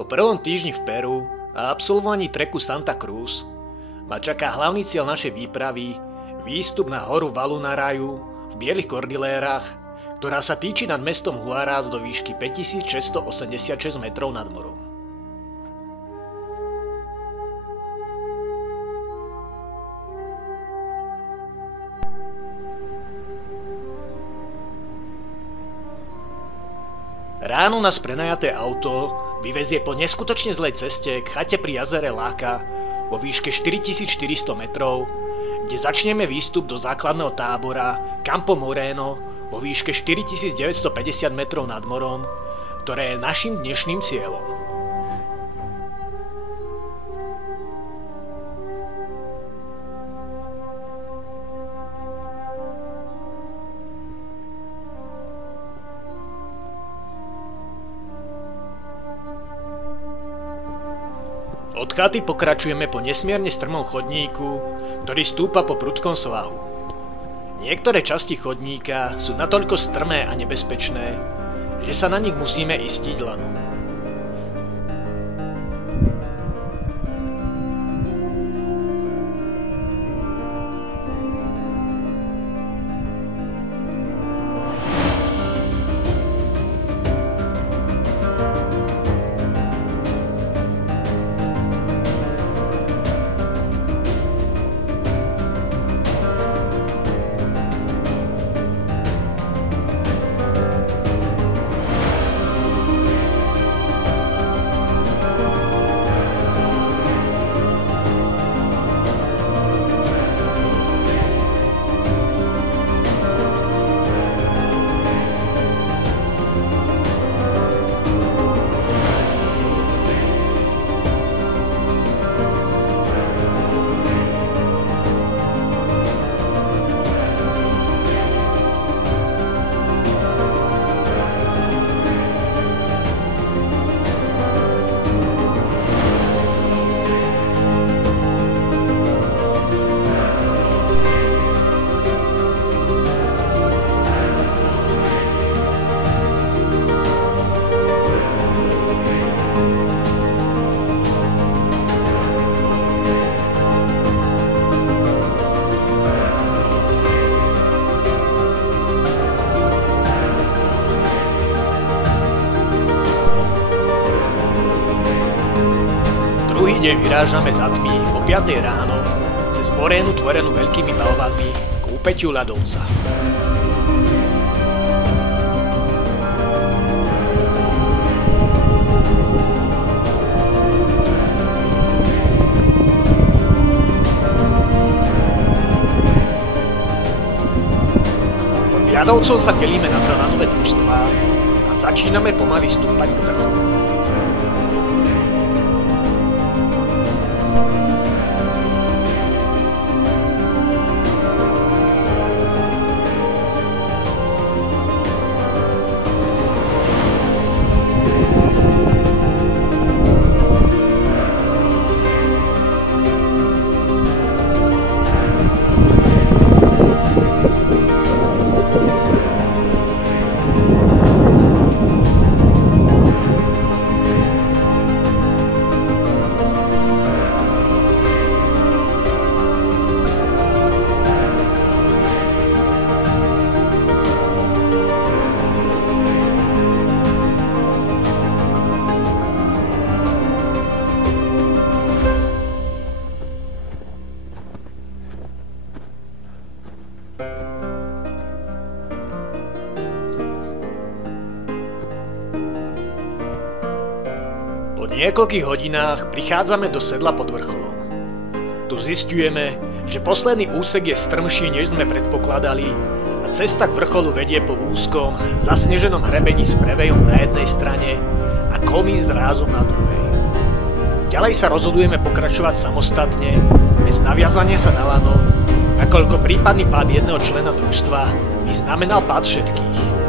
Po prvom týždni v Peru a absolvovaní treku Santa Cruz ma čaká hlavný cieľ našej výpravy, výstup na horu Valunarayu v Bielých Kordilérach, ktorá sa týči nad mestom Huaraz do výšky 5686 metrov nad morom. Ráno nás prenajaté auto vyvezie po neskutočne zlej ceste k chate pri jazere Laka vo výške 4400 metrov, kde začneme výstup do základného tábora Campo Moreno vo výške 4950 metrov nad morom, ktoré je našim dnešným cieľom. Od chaty pokračujeme po nesmierne strmom chodníku, ktorý stúpa po prudkom svahu. Niektoré časti chodníka sú natoľko strmé a nebezpečné, že sa na nich musíme istiť lanom. Kde vyrážame za tmy o 5 ráno cez morénu tvorenú veľkými balvanmi k úpäťu ľadovca. Od ľadovcov sa delíme na dva nové družstvá a začíname pomaly stúpať k vrcholu. Po niekoľkých hodinách prichádzame do sedla pod vrcholom. Tu zisťujeme, že posledný úsek je strmší, než sme predpokladali a cesta k vrcholu vedie po úzkom, zasneženom hrebení s prevejom na jednej strane a kolmým zrázom na druhej. Ďalej sa rozhodujeme pokračovať samostatne, bez naviazania sa na lano, nakoľko prípadný pád jedného člena družstva by znamenal pád všetkých.